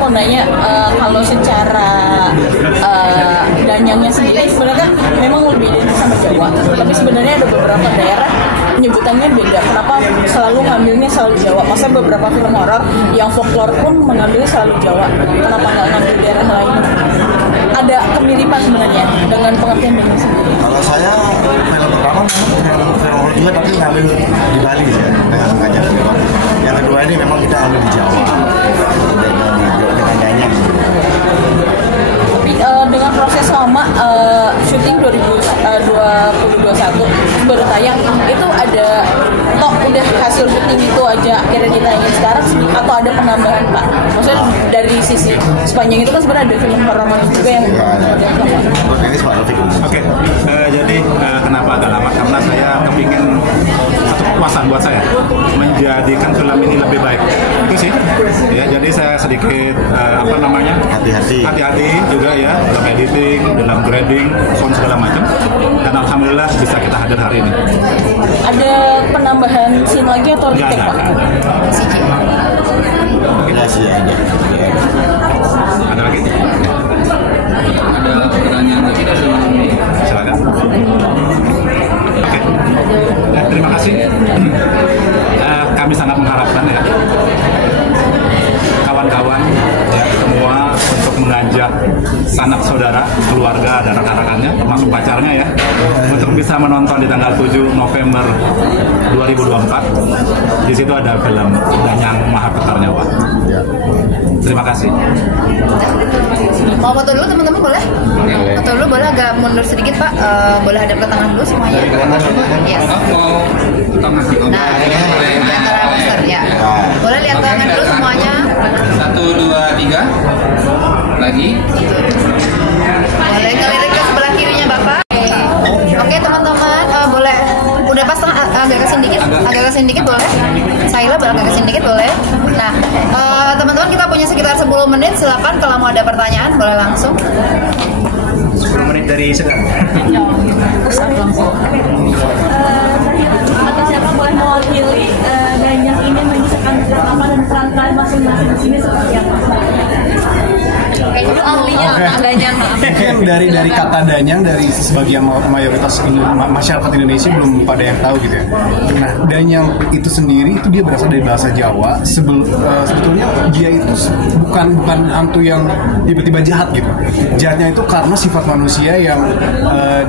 mau nanya kalau secara Danyangnya sendiri sebenarnya memang lebih identik sama Jawa, tapi sebenarnya ada beberapa daerah penyebutannya beda. Kenapa selalu ngambilnya selalu Jawa? Masa beberapa film horor yang folklore pun mengambil selalu Jawa. Kenapa nggak ngambil daerah lain? Ada kemiripan sebenarnya dengan pengertian Danyang sendiri. Kalau saya film pertama film horor juga tapi ngambil di Bali ya, ngajak di Bali. Yang kedua ini memang kita ambil di Jawa, dengan Danyang. Tapi dengan proses lama syuting 2021 baru tayang, itu ada udah hasil syuting itu aja akhirnya ditayangin sekarang atau ada penambahan Pak? Maksudnya dari sisi sepanjang itu kan sebenarnya ada film horor juga yang Oke, jadi kenapa agak lama? Karena saya kepingin satu kepuasan buat saya menjadikan film ini lebih baik. Itu sih. Ya, jadi saya sedikit hati-hati juga ya dalam editing, dalam grading, sound segala macam. Dan alhamdulillah bisa kita hadir hari ini. Ada penambahan scene lagi atau retake Pak? Kita sih aja. Ada lagi? Ada pertanyaan lagi dari Silakan. Oke. Terima kasih. Kami sangat mengharapkan ya kawan-kawan ya semua untuk mengajak sanak saudara, keluarga dan rekan-rekannya termasuk pacarnya ya untuk bisa menonton di tanggal 7 November 2024. Di situ ada film Danyang Maha Petar Nyawa. Terima kasih. Mau foto dulu teman-teman boleh? Foto dulu boleh, agak mundur sedikit Pak. Boleh hadap ke tengah dulu semuanya. Yes. mau tengah Nah, antara poster ya. Boleh lihat tangan dulu semuanya. 1, 2, 3 lagi. Boleh ngelirik ke sebelah kirinya Bapak. Oke teman-teman, boleh. Udah pas agak ke sini dikit boleh. Saila boleh agak ke sini dikit boleh. Nah, teman-teman kita punya sekitar 10 menit. Silakan kalau mau ada pertanyaan boleh langsung. 10 menit dari sekarang. Atau siapa boleh mewakili Danyang ini mengisahkan apa dan peran masing-masing di sini seperti apa? Itu ahlinya Danyang. Mungkin dari kata Danyang dari sebagian mayoritas masyarakat Indonesia belum pada yang tahu gitu ya. Nah, Danyang itu sendiri itu dia berasal dari bahasa Jawa. Sebetulnya dia itu bukan hantu yang tiba-tiba jahat gitu. Jahatnya itu karena sifat manusia yang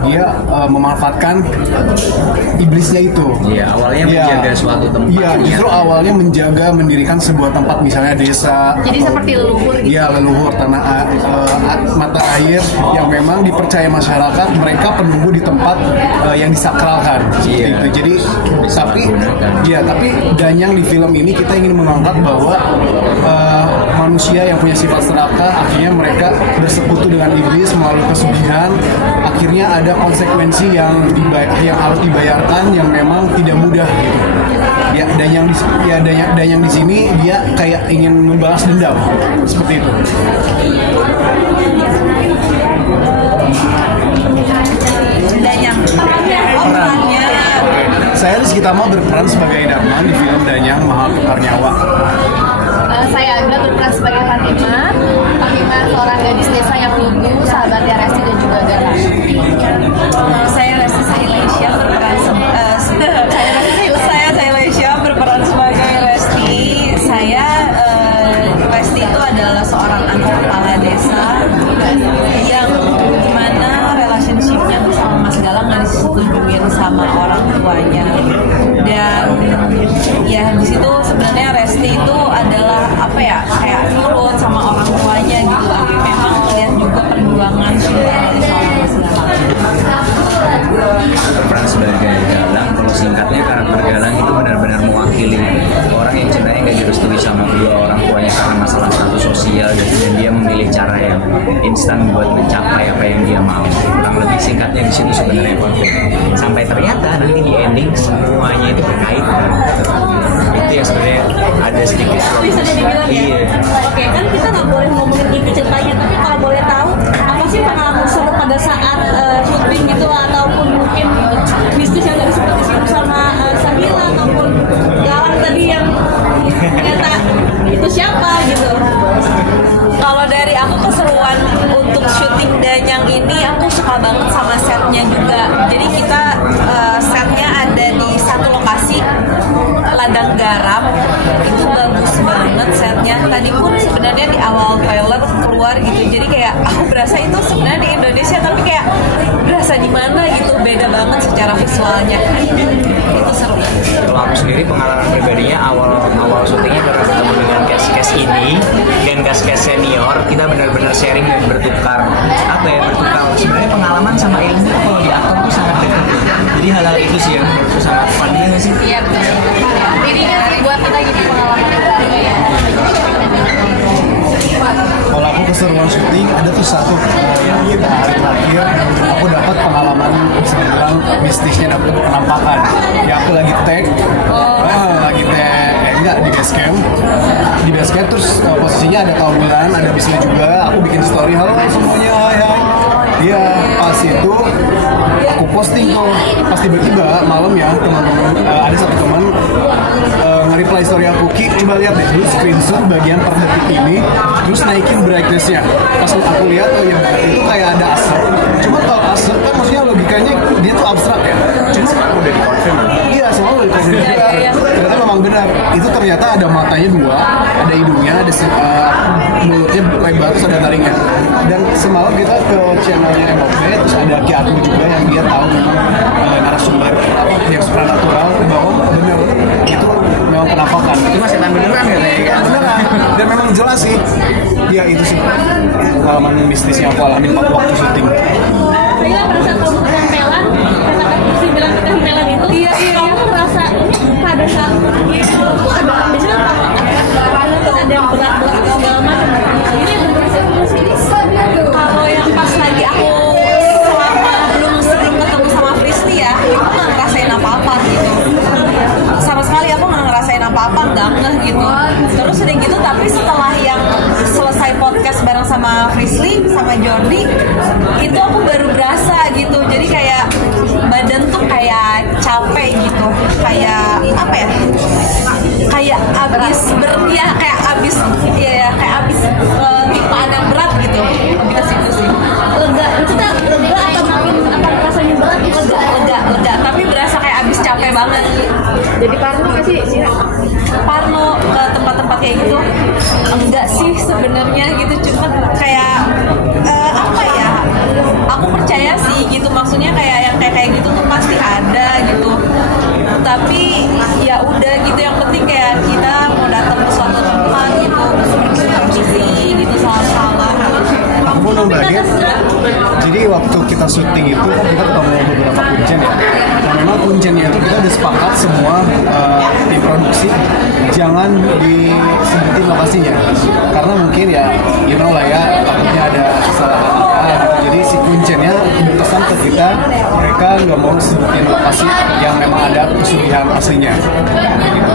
dia memanfaatkan iblisnya itu. Iya, awalnya menjaga suatu tempat. Iya, justru awalnya menjaga mendirikan sebuah tempat misalnya desa. Jadi seperti leluhur gitu. Iya, leluhur tanah mata air yang memang dipercaya masyarakat mereka penunggu di tempat yang disakralkan. Gitu. Jadi tapi Danyang di film ini kita ingin mengangkat bahwa manusia yang punya sifat serakah akhirnya mereka bersekutu dengan iblis melalui pesugihan, akhirnya ada konsekuensi yang harus dibayarkan yang memang tidak mudah gitu. Ya Danyang di sini dia kayak ingin membalas dendam seperti itu. Danyang perannya. Saya Rizky Tama berperan sebagai Darman di film Danyang Maha Petar Nyawa. Saya Agda berperan sebagai Fatimah. Fatimah seorang gadis desa yang lugu, sahabatnya Resti dan juga Galang. Saya Resti Sailesya berperan sebagai Resti. Resti itu adalah seorang anak kepala desa yang dimana relationship-nya bersama Mas Galang nggak disetujuin sama orang tuanya, dan ya di situ sebenarnya Resti itu adalah kayak nurut sama orang tuanya gitu, tapi memang lihat juga perjuangan dari seorang Mas Galang. Peran sebagai Galang, kalau singkatnya karakter Galang itu benar-benar mewakili orang yang cintanya nggak direstui sama kedua orang tuanya karena masalah status sosial, dan dia memilih cara yang instan buat mencapai apa yang dia mau. Kurang lebih singkatnya di situ sebenarnya konflik. Sampai ternyata nanti di ending semuanya itu berkaitan. Itu yang sebenarnya ada sedikit. Bisa dibilang ya. Oke, kan kita nggak boleh ngomongin inti ceritanya, tapi kalau boleh tahu apa sih pengalaman seru pada saat syuting gitu, ataupun mungkin bisnis yang dari seperti itu sama Sabila ataupun Galang tadi yang ternyata itu siapa gitu. suka banget sama setnya juga. Jadi kita setnya ada di satu lokasi, ladang garam, itu bagus banget setnya. Tadi pun sebenarnya di awal trailer keluar gitu, jadi kayak aku berasa itu sebenarnya di Indonesia, tapi kayak berasa di mana gitu, beda banget secara visualnya. Itu seru. Kalau aku sendiri pengalaman pribadinya awal syutingnya karena ketemu dengan cast ini dan cast senior, kita benar-benar sharing dan bertukar sebenarnya pengalaman sama ilmu kalau di aktor tuh sangat dekat. Jadi hal-hal itu sih yang menurutku sangat fun, ya nggak sih? Iya betul. Ini buat kita gitu pengalaman. Kalau aku keseruan syuting ada tuh satu hari terakhir aku dapat pengalaman bisa dibilang mistisnya, dapat penampakan. Ya aku lagi tag, enggak di base camp. Di base camp terus posisinya ada tawuran, ada bisnya juga. Aku bikin story, halo semuanya, hai. Iya, pas itu aku posting tuh, pas tiba-tiba malam ya teman-teman, ada satu teman nge-reply story aku, Ki, coba lihat deh, lu screenshot bagian per detik ini, terus naikin brightness-nya. Pas aku lihat, oh ya itu kayak ada asap. Cuma kalau asap kan maksudnya logikanya dia tuh abstrak ya. Cuma udah di-confirm. Iya, semua udah di-confirm juga. Ternyata memang benar. Itu ternyata ada matanya dua, ada hidungnya, ada mulutnya lebar, terus ada taringnya. Dan semalam kita ke channelnya MOV, terus ada Ki Aku juga yang dia tahu memang narasumber yang supranatural bahwa benar itu memang penampakan. Itu masih beneran ya? Beneran. Dan memang jelas sih. Ya itu sih pengalaman mistis yang aku alamin waktu syuting. Saya merasa kamu ketempelan, katakan si bilang ketempelan itu. Iya. Kamu merasa pada saat itu ada biasanya ada yang berat-berat segala macam. Ini yang berasa kalau yang pas lagi aku belum ketemu sama Frisly ya, itu nggak ngerasain apa-apa gitu. Sama sekali aku nggak ngerasain apa-apa, nggak ngeh gitu. Terus udah gitu, tapi setelah yang selesai podcast bareng sama Frisly, sama Jordi, itu aku baru berasa gitu. Jadi kayak badan tuh kayak capek gitu, kayak apa ya? Kayak abis kayak abis timpaan yang berat gitu. Lebih ke situ sih. Lega, maksudnya lega atau mungkin apa rasanya berat? Lega, tapi berasa kayak abis capek banget. Jadi parno nggak sih? Parno ke tempat-tempat kayak gitu? Enggak sih sebenarnya gitu, cuma kayak apa ya? Aku percaya sih gitu, maksudnya kayak yang kayak gitu tuh pasti ada gitu. Tapi ya udah gitu, yang penting kayak kita mau datang ke suatu tempat gitu, supervisi gitu, salah-salah. Aku mau nambahin, jadi waktu kita syuting itu kan kita ketemu beberapa kuncen ya. Dan memang kuncennya itu kita udah sepakat semua tim produksi jangan disebutin lokasinya, karena mungkin ya you know lah ya, takutnya ada kesalahan gitu. Jadi si kuncennya berpesan ke kita, mereka nggak mau sebutin lokasi yang memang ada kesulitan aslinya gitu.